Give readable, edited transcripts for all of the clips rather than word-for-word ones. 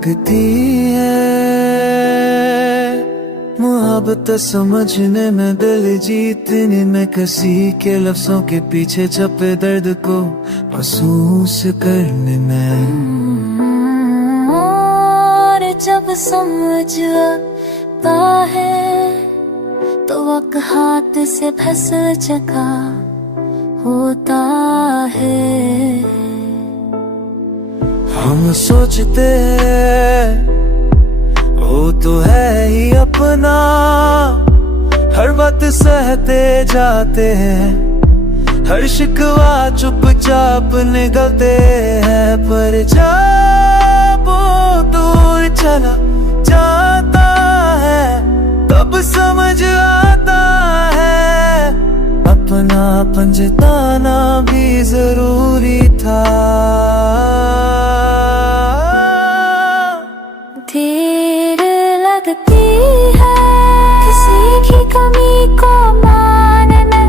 लगती है मोहब्बत समझने में, दिल जीतने में, किसी के लफ्जों के पीछे छपे दर्द को महसूस करने में। और जब समझ आता है तो वक्त हाथ से फिसल चका होता है। हम सोचते हैं वो तो है ही अपना, हर बात सहते जाते हैं, हर शिकवा चुपचाप निकलते हैं। पर जब वो दूर चला जाता है तब समझ आता है अपनापन जताना भी जरूरी था। देर लगती है किसी की कमी को मानने,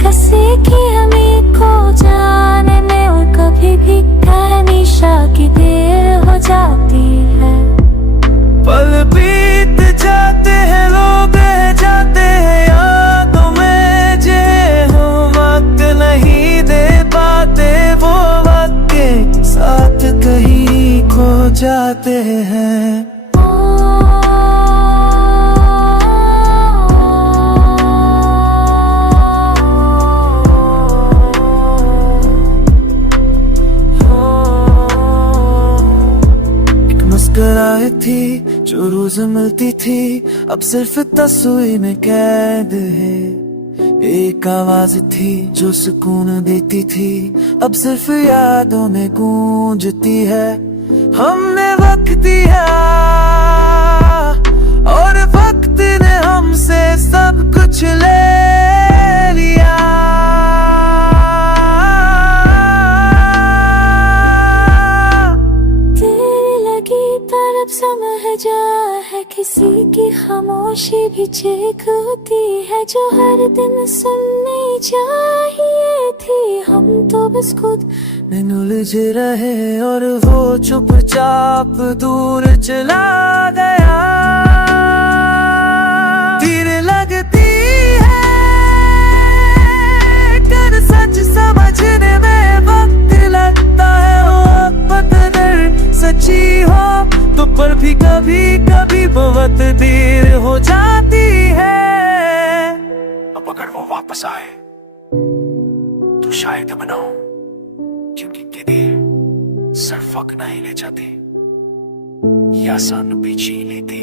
किसी की हमी को जानने, और कभी भी हमेशा की देर हो जाती है। पल बीत जाते हैं, लोग रह जाते हैं यादों में, जे हो वक्त नहीं दे पाते, वो वक्त के साथ कहीं खो जाते हैं। मुस्कुराए थी जो रोज मिलती थी, अब सिर्फ तस्वीर में कैद है। एक आवाज थी जो सुकून देती थी, अब सिर्फ यादों में गूंजती है। हमने वक्त दिया और वक्त ने हमसे सब कुछ ले लिया। तरफ समझ है किसी की खामोशी भी चेक होती है, जो हर दिन सुननी चाहिए थी। हम तो बस खुद में उलझे रहे और वो चुपचाप दूर चला गया। तीर लगती है कर सच समझने में वक्त लगता है, वो पत्थर सच्ची हो तो पर भी कभी कभी बहुत देर हो जाती है। अब अगर वो वापस आए तो शायद मनाऊं, क्योंकि तेरे सर फक नहीं ले जाते या सन भी जी लेते।